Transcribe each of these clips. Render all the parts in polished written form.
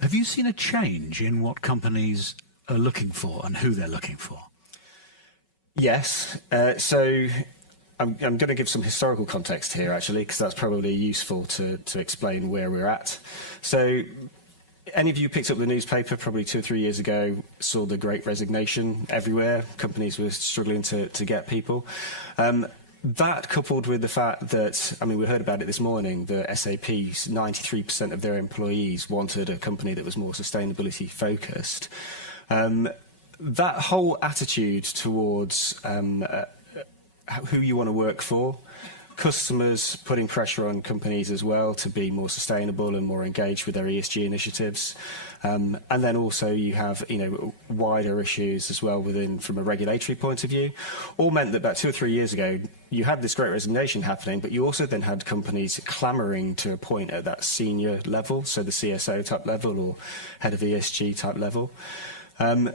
Have you seen a change in what companies are looking for and who they're looking for? Yes. So I'm going to give some historical context here, actually, because that's probably useful to explain where we're at. So any of you picked up the newspaper probably 2 or 3 years ago, saw the Great Resignation everywhere. Companies were struggling to get people. That coupled with the fact that, I mean, we heard about it this morning, the SAP's 93% of their employees wanted a company that was more sustainability focused. That whole attitude towards who you want to work for, customers putting pressure on companies as well to be more sustainable and more engaged with their ESG initiatives. And then also you have, wider issues as well from a regulatory point of view, all meant that about 2 or 3 years ago, you had this Great Resignation happening, but you also then had companies clamoring to appoint at that senior level, so the CSO type level or head of ESG type level. Again,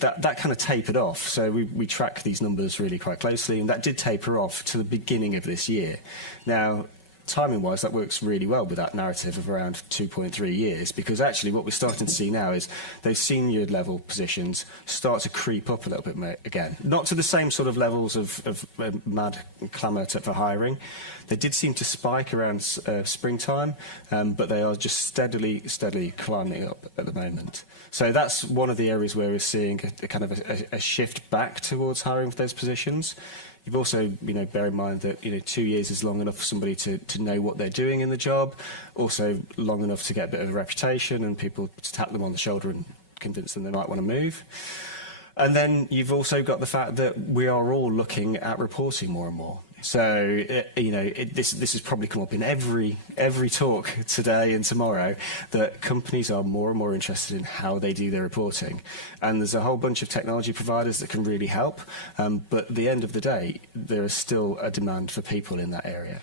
that kind of tapered off. So we track these numbers really quite closely, and that did taper off to the beginning of this year. Now, timing-wise, that works really well with that narrative of around 2.3 years, because actually what we're starting to see now is those senior level positions start to creep up a little bit again. Not to the same sort of levels of mad clamour for hiring. They did seem to spike around springtime, but they are just steadily climbing up at the moment. So that's one of the areas where we're seeing a kind of a shift back towards hiring for those positions. You've also, bear in mind that, 2 years is long enough for somebody to know what they're doing in the job, also long enough to get a bit of a reputation and people to tap them on the shoulder and convince them they might want to move. And then you've also got the fact that we are all looking at reporting more and more. So, this has probably come up in every talk today and tomorrow, that companies are more and more interested in how they do their reporting. And there's a whole bunch of technology providers that can really help. But at the end of the day, there is still a demand for people in that area.